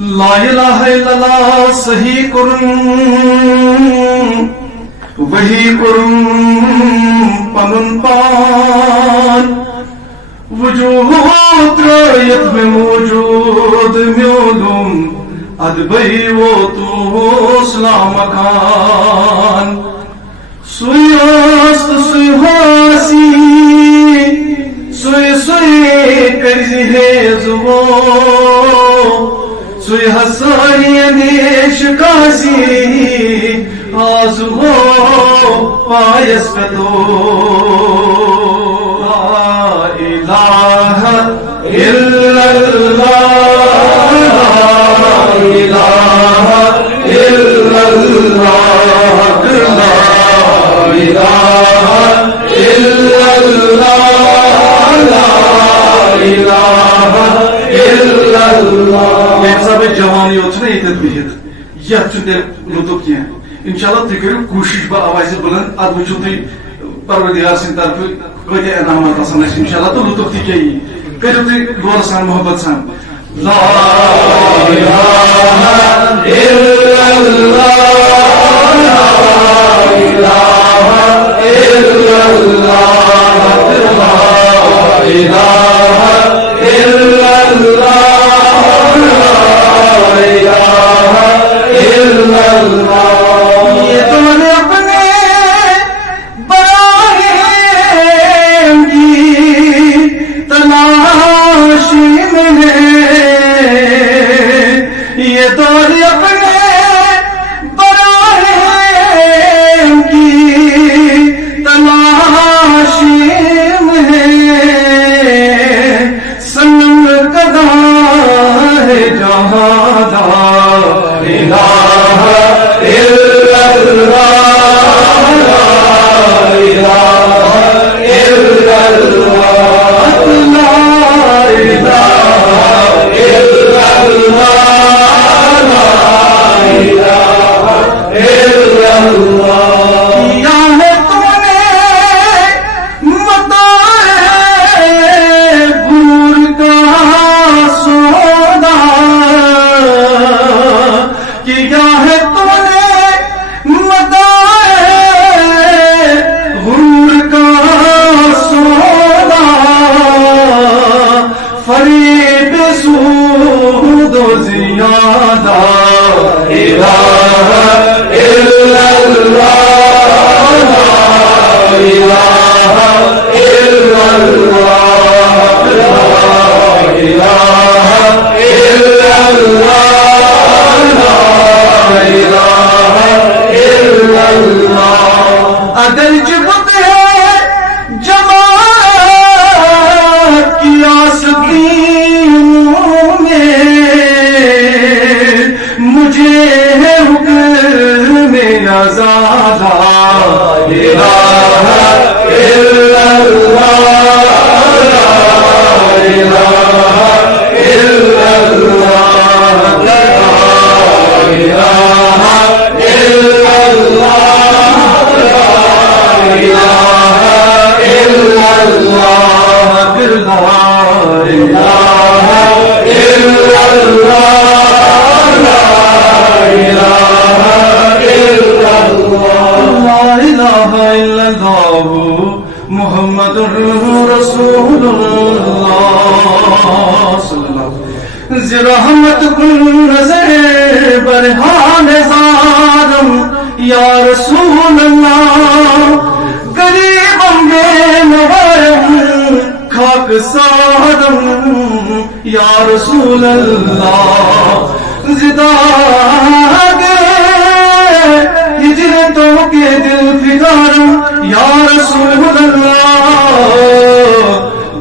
لا الہ الا اللہ صحیح کرن وہی کرن پنن پان وجود رایت میں موجود میولم ادبی وہ تو اسلام خان سویاست سویاسی سوی سوی کرزی ہے زبو سوی حسانی اندیش کاسی آزو پایس پتو لا الہ الا اللہ لا الہ الا اللہ لا الہ الا اللہ لا الہ الا اللہ یہ سب جوانی ہوتا ہے یہ بہت یہ چونکہ لطف کیا انشاءاللہ تھی کرو کوشش با آواز بلند اد وچھو تھی پروردگار سن طرف کوئی انعامات آسان ہے انشاءاللہ تو لطف تھی کیا کرو تھی غور سان محبت سان لا الہ الا اللہ لا الہ الا اللہ لا الہ الا اللہ لا الہ الا اللہ یہ تو نے اپنے براہیم کی تلاش میں یہ تو نے اپنے براہیم کی تلاش میں سنگ کدا ہے جہاں لا الہ الا اللہ لا الہ الا اللہ لا الہ الا اللہ لا الہ الا اللہ یا ہے تو نے متاع گور کا سودا کیا ہے تو نے متاع غرور کا سودا فریب سود و زیادہ الہ الا اللہ لا الہ الا اللہ لا الہ الا اللہ لا الہ الا اللہ اگر جبت ہے جماعت کی آستینوں میں مجھے ہے حکم آزاد لا الہ الا اللہ لا الہ الا اللہ لا الہ الا اللہ لا الہ الا اللہ لا الہ الا اللہ لا الہ الا اللہ لا الہ الا اللہ محمد رسول اللہ صلی اللہ رحمت کن نظر برہان زادم یا رسول اللہ غریبم بے نوارم خاک سادم یا رسول اللہ زداگے ہجرتوں کے دل فگارم یا رسول اللہ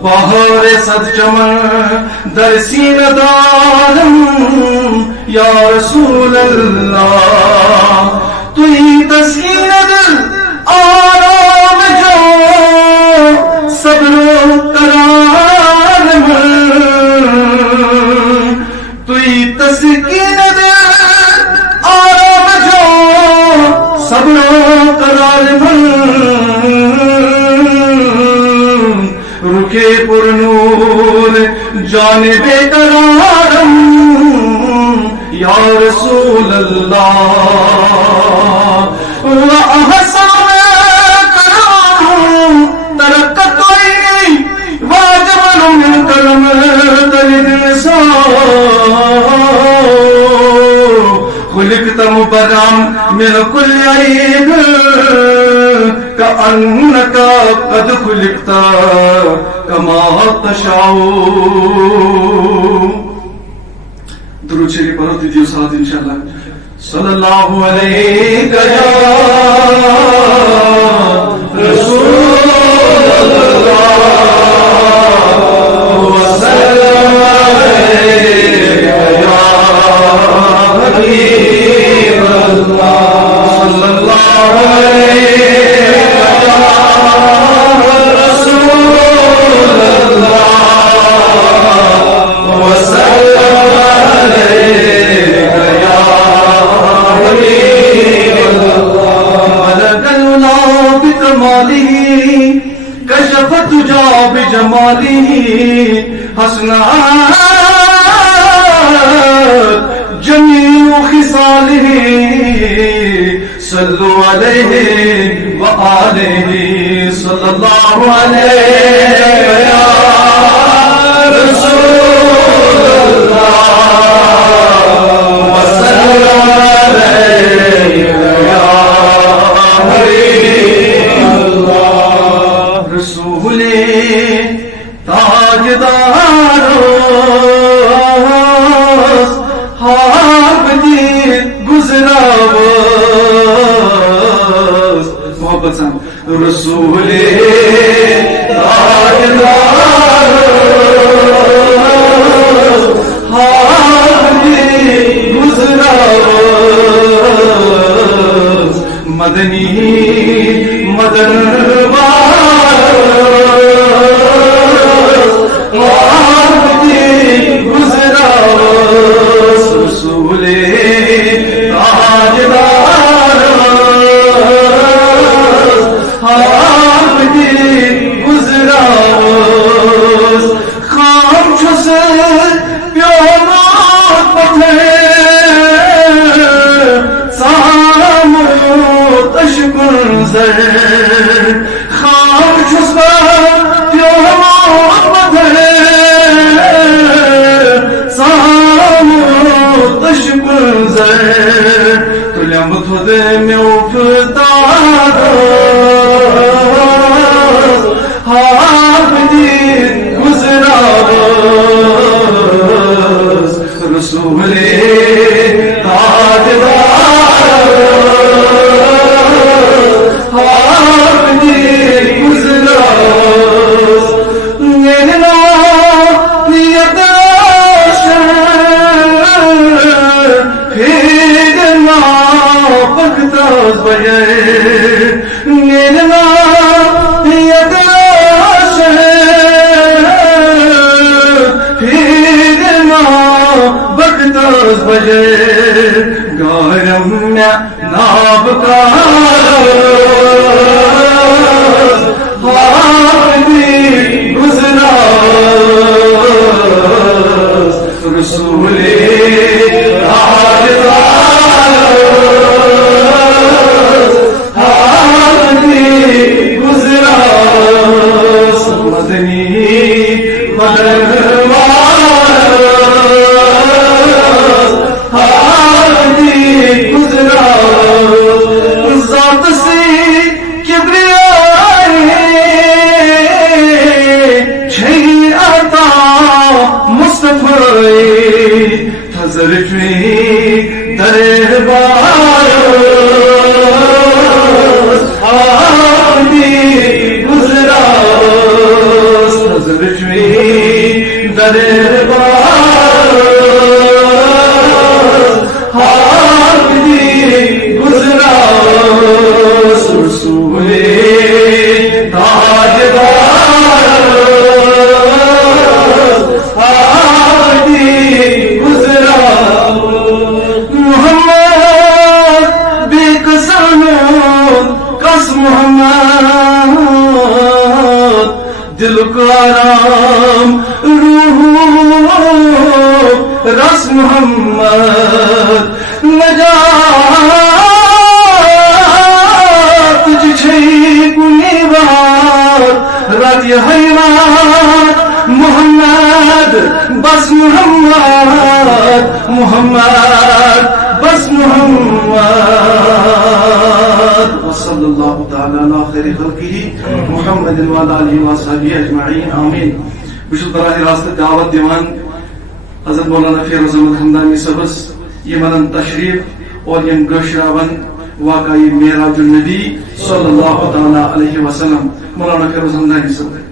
بہار صد چمن در سینہ دارم یا رسول اللہ تو ہی تسکین دل آرام جو صبر و قرار من تو ہی تسکین دل آرام جو صبر و قرار من رکے پر نور جانب قرارم رسول الله وأحسن كلام تركت عيني وأجمل من كلام تلد النساء خلقت مبرأ من كل عيب كأنك قد خلقت كما تشاء. درود شریف پڑھو دیجیے ساتھ انشاءاللہ. صلی اللہ علیہ رسول اللہ وسلم علیہ حبیب اللہ صلی اللہ علیہ رسول اللہ وسلم علیہ حبیب اللہ. ملک العلا بکمالہ کشف الدجا بجمالہ حسنات جمیع خصالہ صلو علیہ وآلہ صلی اللہ علیہ یا رسول اللہ وسلم علیہ یا حبیب اللہ. رسول تاجدار گزراوس محبت سے رسول تاجدار گزراوس مدنی مدن رسول تاجدار گزراوس خام چھس پیامات پتھے سامو تشکن زر خام چھس پیامات پتھے سامو تشکن زر تلیم تھود میوفتار گزراوس رسول تاجدار گزراوس نینا نیت پھیرنا پختاز بجے نینا نیت بختاز بجے گارم میں نابکار حاضری گزراوس رسول تاجدار حاضری گزراوس مدنی مدن ذات سے کبریائی چھئی عطا مصطفی حضر جوی دربار حاضری گزراوس حضر جوی دربار گزراوس رسول تاجدار گزراوس محمد بے کسانوں کس محمد دل کو آرام روح بس محمد محمد بس محمد وصلی اللہ تعالی علی خیر خلقہ محمد وعلی آلہ وصحبہ اجمعین آمین. بہت براہ راست دعوت دیوان حضرت مولانا فیروز احمد حمدانی صبس یہ ونان تشریف اور یم گشراون واقعی معراج النبی صلی اللہ تعالی علیہ وسلم. مولانا فیروز حمدانی صبس.